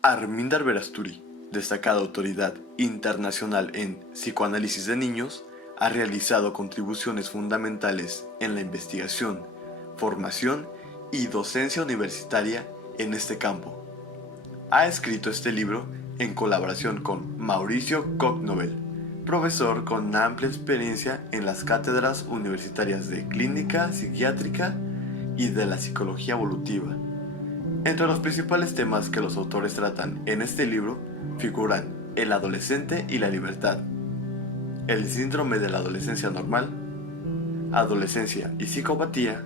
Arminder Verasturi, destacada autoridad internacional en psicoanálisis de niños, ha realizado contribuciones fundamentales en la investigación, formación y docencia universitaria en este campo. Ha escrito este libro en colaboración con Mauricio Cognobel, profesor con amplia experiencia en las cátedras universitarias de clínica psiquiátrica y de la psicología evolutiva. Entre los principales temas que los autores tratan en este libro figuran el adolescente y la libertad, el síndrome de la adolescencia normal, adolescencia y psicopatía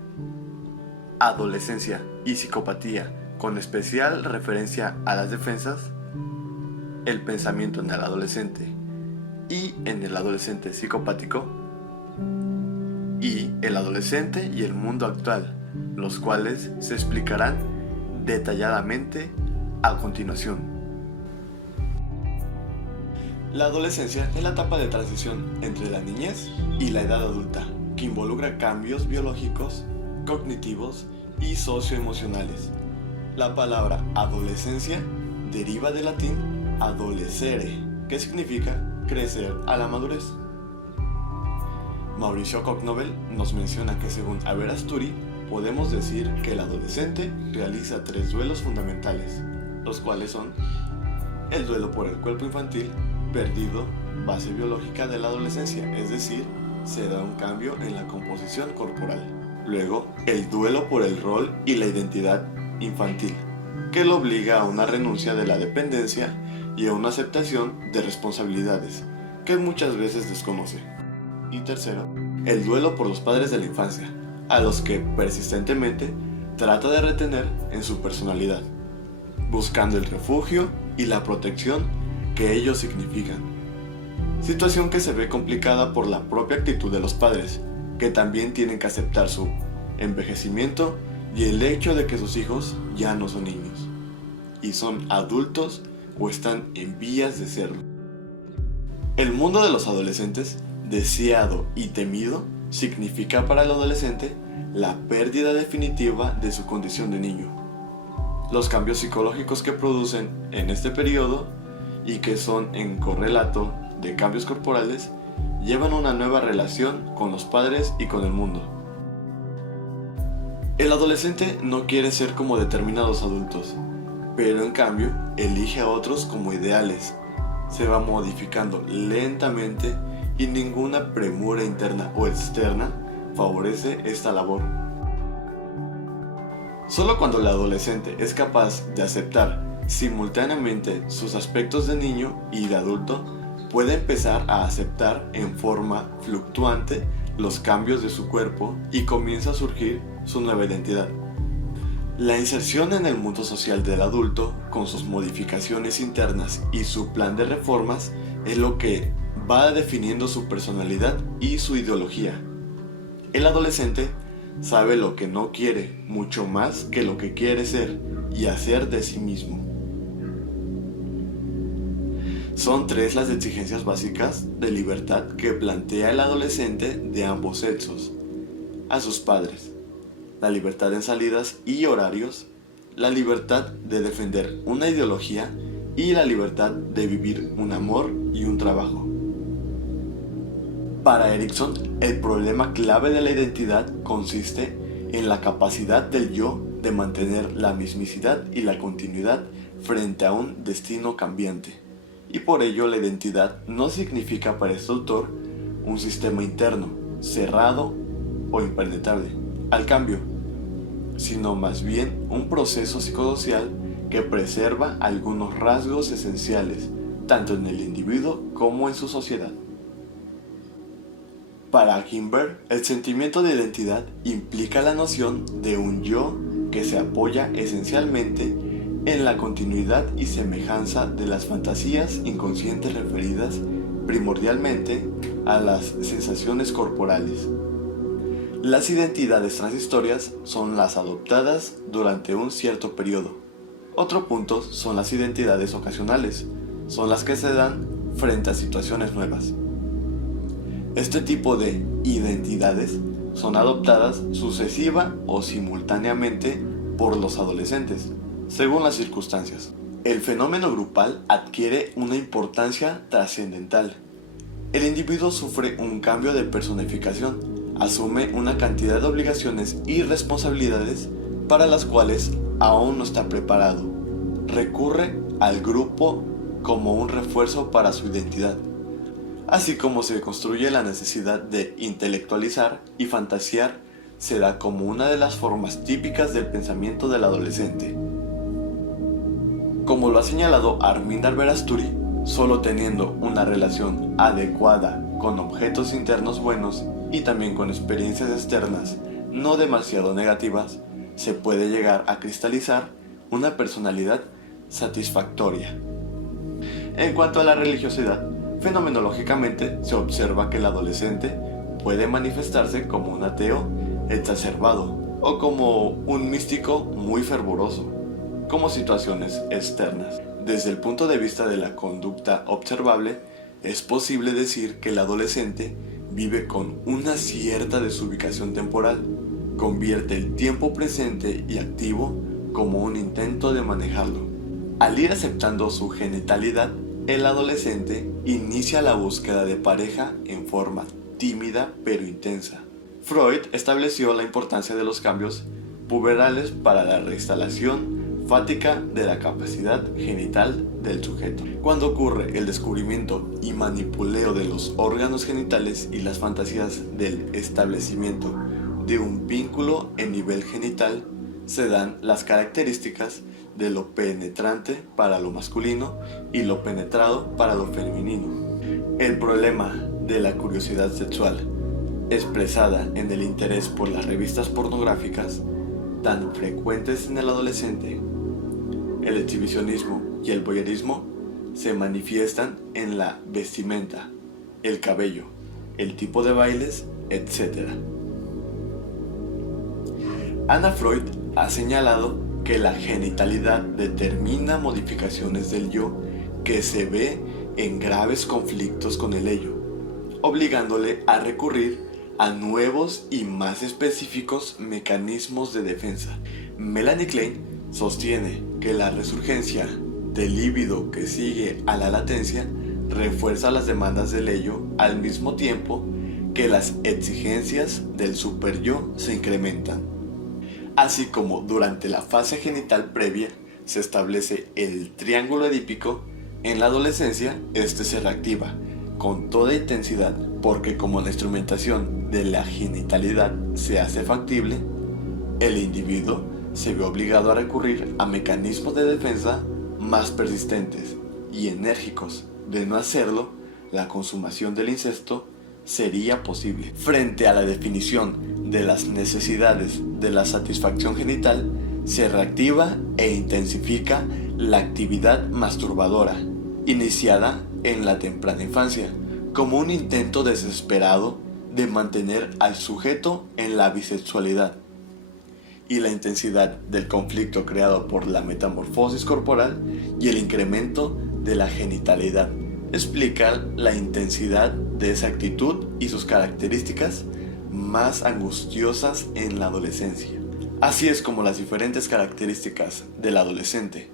con especial referencia a las defensas, el pensamiento en el adolescente y en el adolescente psicopático, y el adolescente y el mundo actual, los cuales se explicarán detalladamente a continuación. La adolescencia es la etapa de transición entre la niñez y la edad adulta, que involucra cambios biológicos, cognitivos y socioemocionales. La palabra adolescencia deriva del latín adolescere, que significa crecer a la madurez. Mauricio Cognobel nos menciona que según Verasturi, podemos decir que el adolescente realiza 3 duelos fundamentales, los cuales son el duelo por el cuerpo infantil, perdido, base biológica de la adolescencia, es decir, se da un cambio en la composición corporal. Luego, el duelo por el rol y la identidad infantil, que lo obliga a una renuncia de la dependencia y a una aceptación de responsabilidades, que muchas veces desconoce. Y tercero, el duelo por los padres de la infancia, a los que persistentemente trata de retener en su personalidad, buscando el refugio y la protección que ellos significan. Situación que se ve complicada por la propia actitud de los padres, que también tienen que aceptar su envejecimiento y el hecho de que sus hijos ya no son niños, y son adultos o están en vías de serlo. El mundo de los adolescentes, deseado y temido, significa para el adolescente la pérdida definitiva de su condición de niño. Los cambios psicológicos que producen en este periodo y que son en correlato de cambios corporales llevan una nueva relación con los padres y con el mundo. El adolescente no quiere ser como determinados adultos, pero en cambio elige a otros como ideales. Se va modificando lentamente y ninguna premura interna o externa favorece esta labor. Solo cuando el adolescente es capaz de aceptar simultáneamente sus aspectos de niño y de adulto, puede empezar a aceptar en forma fluctuante los cambios de su cuerpo y comienza a surgir su nueva identidad. La inserción en el mundo social del adulto, con sus modificaciones internas y su plan de reformas, es lo que va definiendo su personalidad y su ideología. El adolescente sabe lo que no quiere mucho más que lo que quiere ser y hacer de sí mismo. Son 3 las exigencias básicas de libertad que plantea el adolescente de ambos sexos a sus padres: la libertad en salidas y horarios, la libertad de defender una ideología y la libertad de vivir un amor y un trabajo. Para Erikson, el problema clave de la identidad consiste en la capacidad del yo de mantener la mismicidad y la continuidad frente a un destino cambiante. Y por ello la identidad no significa para este autor un sistema interno, cerrado o impenetrable al cambio, sino más bien un proceso psicosocial que preserva algunos rasgos esenciales, tanto en el individuo como en su sociedad. Para Kimber, el sentimiento de identidad implica la noción de un yo que se apoya esencialmente en la continuidad y semejanza de las fantasías inconscientes referidas primordialmente a las sensaciones corporales. Las identidades transitorias son las adoptadas durante un cierto periodo. Otro punto son las identidades ocasionales, son las que se dan frente a situaciones nuevas. Este tipo de identidades son adoptadas sucesiva o simultáneamente por los adolescentes, según las circunstancias. El fenómeno grupal adquiere una importancia trascendental. El individuo sufre un cambio de personificación, asume una cantidad de obligaciones y responsabilidades para las cuales aún no está preparado. Recurre al grupo como un refuerzo para su identidad, así como se construye la necesidad de intelectualizar y fantasear se da como una de las formas típicas del pensamiento del adolescente. Como lo ha señalado Arminder Verasturi, solo teniendo una relación adecuada con objetos internos buenos y también con experiencias externas no demasiado negativas, se puede llegar a cristalizar una personalidad satisfactoria. En cuanto a la religiosidad, fenomenológicamente se observa que el adolescente puede manifestarse como un ateo exacerbado o como un místico muy fervoroso, como situaciones externas. Desde el punto de vista de la conducta observable, es posible decir que el adolescente vive con una cierta desubicación temporal, convierte el tiempo presente y activo como un intento de manejarlo. Al ir aceptando su genitalidad, el adolescente inicia la búsqueda de pareja en forma tímida pero intensa. Freud estableció la importancia de los cambios puberales para la reinstalación fática de la capacidad genital del sujeto. Cuando ocurre el descubrimiento y manipuleo de los órganos genitales y las fantasías del establecimiento de un vínculo en nivel genital, se dan las características de lo penetrante para lo masculino y lo penetrado para lo femenino. El problema de la curiosidad sexual, expresada en el interés por las revistas pornográficas, tan frecuentes en el adolescente, el exhibicionismo y el voyeurismo, se manifiestan en la vestimenta, el cabello, el tipo de bailes, etc. Anna Freud ha señalado que la genitalidad determina modificaciones del yo que se ve en graves conflictos con el ello, obligándole a recurrir a nuevos y más específicos mecanismos de defensa. Melanie Klein sostiene que la resurgencia del líbido que sigue a la latencia refuerza las demandas del ello al mismo tiempo que las exigencias del superyo se incrementan. Así como durante la fase genital previa se establece el triángulo edípico, en la adolescencia este se reactiva con toda intensidad porque como la instrumentación de la genitalidad se hace factible, el individuo se ve obligado a recurrir a mecanismos de defensa más persistentes y enérgicos. De no hacerlo, la consumación del incesto sería posible. Frente a la definición de las necesidades de la satisfacción genital, se reactiva e intensifica la actividad masturbadora, iniciada en la temprana infancia, como un intento desesperado de mantener al sujeto en la bisexualidad, y la intensidad del conflicto creado por la metamorfosis corporal y el incremento de la genitalidad explica la intensidad de esa actitud y sus características más angustiosas en la adolescencia. Así es como las diferentes características del adolescente,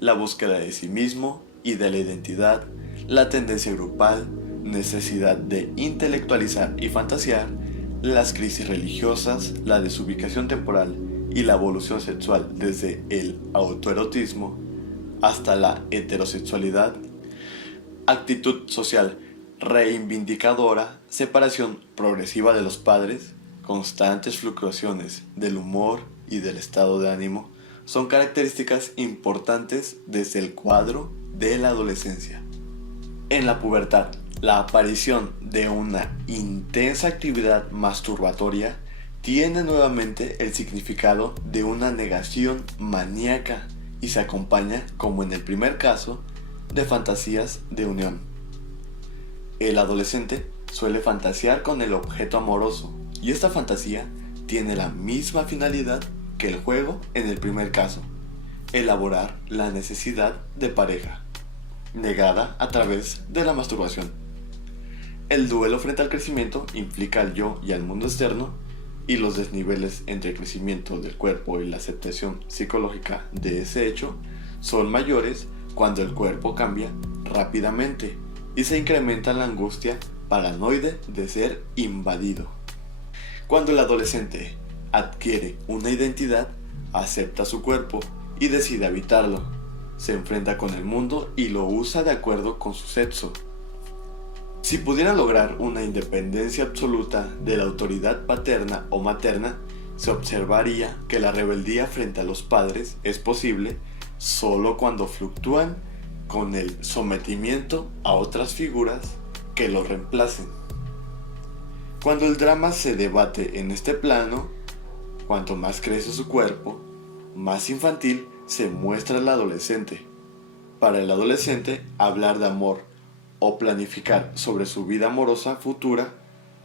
la búsqueda de sí mismo y de la identidad, la tendencia grupal, necesidad de intelectualizar y fantasear, las crisis religiosas, la desubicación temporal y la evolución sexual desde el autoerotismo hasta la heterosexualidad, actitud social reivindicadora, separación progresiva de los padres, constantes fluctuaciones del humor y del estado de ánimo, son características importantes desde el cuadro de la adolescencia. En la pubertad, la aparición de una intensa actividad masturbatoria tiene nuevamente el significado de una negación maníaca y se acompaña, como en el primer caso, de fantasías de unión. El adolescente suele fantasear con el objeto amoroso y esta fantasía tiene la misma finalidad que el juego en el primer caso, elaborar la necesidad de pareja, negada a través de la masturbación. El duelo frente al crecimiento implica al yo y al mundo externo, y los desniveles entre el crecimiento del cuerpo y la aceptación psicológica de ese hecho son mayores cuando el cuerpo cambia rápidamente y se incrementa la angustia paranoide de ser invadido. Cuando el adolescente adquiere una identidad, acepta su cuerpo y decide habitarlo. Se enfrenta con el mundo y lo usa de acuerdo con su sexo. Si pudiera lograr una independencia absoluta de la autoridad paterna o materna, se observaría que la rebeldía frente a los padres es posible solo cuando fluctúan con el sometimiento a otras figuras que lo reemplacen. Cuando el drama se debate en este plano, cuanto más crece su cuerpo, más infantil se muestra el adolescente. Para el adolescente, hablar de amor o planificar sobre su vida amorosa futura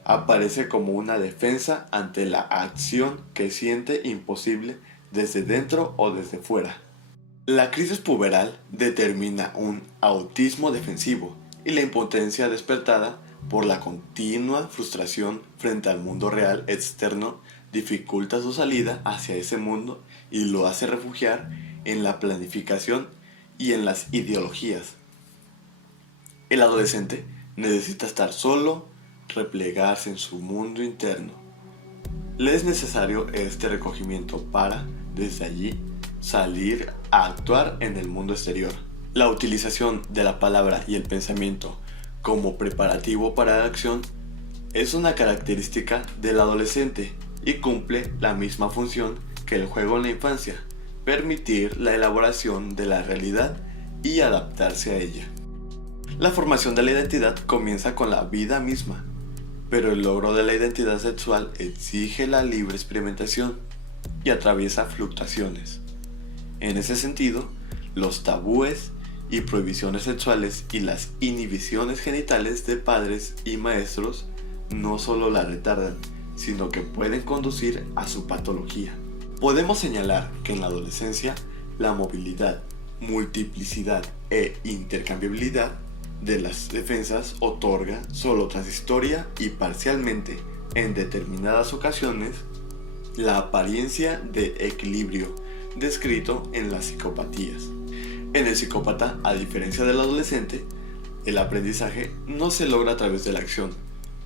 aparece como una defensa ante la acción que siente imposible desde dentro o desde fuera. La crisis puberal determina un autismo defensivo y la impotencia despertada por la continua frustración frente al mundo real externo dificulta su salida hacia ese mundo y lo hace refugiar en la planificación y en las ideologías. El adolescente necesita estar solo, replegarse en su mundo interno. Le es necesario este recogimiento para, desde allí, salir a actuar en el mundo exterior. La utilización de la palabra y el pensamiento como preparativo para la acción es una característica del adolescente y cumple la misma función que el juego en la infancia, permitir la elaboración de la realidad y adaptarse a ella. La formación de la identidad comienza con la vida misma, pero el logro de la identidad sexual exige la libre experimentación y atraviesa fluctuaciones. En ese sentido, los tabúes y prohibiciones sexuales y las inhibiciones genitales de padres y maestros no solo la retardan, sino que pueden conducir a su patología. Podemos señalar que en la adolescencia la movilidad, multiplicidad e intercambiabilidad de las defensas otorga solo transitoria y parcialmente en determinadas ocasiones la apariencia de equilibrio descrito en las psicopatías. En el psicópata, a diferencia del adolescente, el aprendizaje no se logra a través de la acción,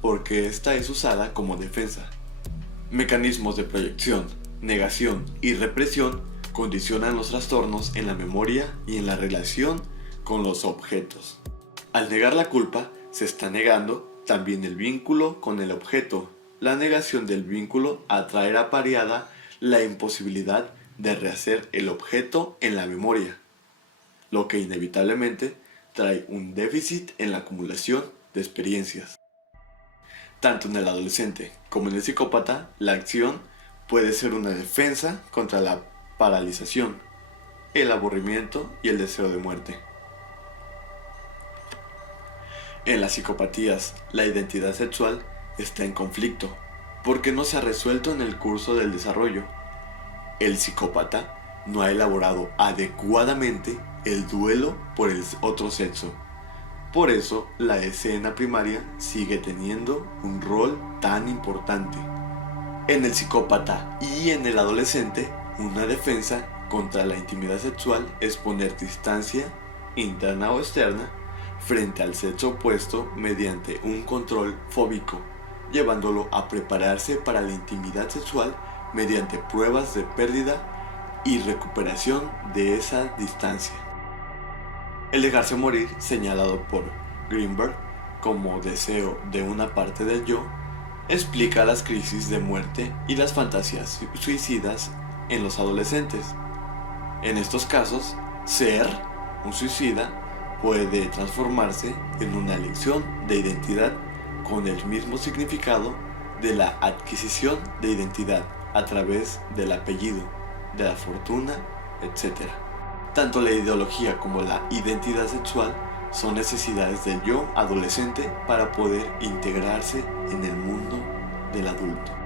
porque esta es usada como defensa. Mecanismos de proyección, negación y represión condicionan los trastornos en la memoria y en la relación con los objetos. Al negar la culpa, se está negando también el vínculo con el objeto. La negación del vínculo atraerá apareada la imposibilidad de rehacer el objeto en la memoria, lo que inevitablemente trae un déficit en la acumulación de experiencias. Tanto en el adolescente como en el psicópata, la acción puede ser una defensa contra la paralización, el aburrimiento y el deseo de muerte. En las psicopatías, la identidad sexual está en conflicto porque no se ha resuelto en el curso del desarrollo. El psicópata no ha elaborado adecuadamente el duelo por el otro sexo. Por eso, la escena primaria sigue teniendo un rol tan importante. En el psicópata y en el adolescente, una defensa contra la intimidad sexual es poner distancia, interna o externa, frente al sexo opuesto mediante un control fóbico, llevándolo a prepararse para la intimidad sexual mediante pruebas de pérdida y recuperación de esa distancia. El dejarse morir, señalado por Greenberg como deseo de una parte del yo, explica las crisis de muerte y las fantasías suicidas en los adolescentes. En estos casos, ser un suicida puede transformarse en una elección de identidad con el mismo significado de la adquisición de identidad a través del apellido, de la fortuna, etc. Tanto la ideología como la identidad sexual son necesidades del yo adolescente para poder integrarse en el mundo del adulto.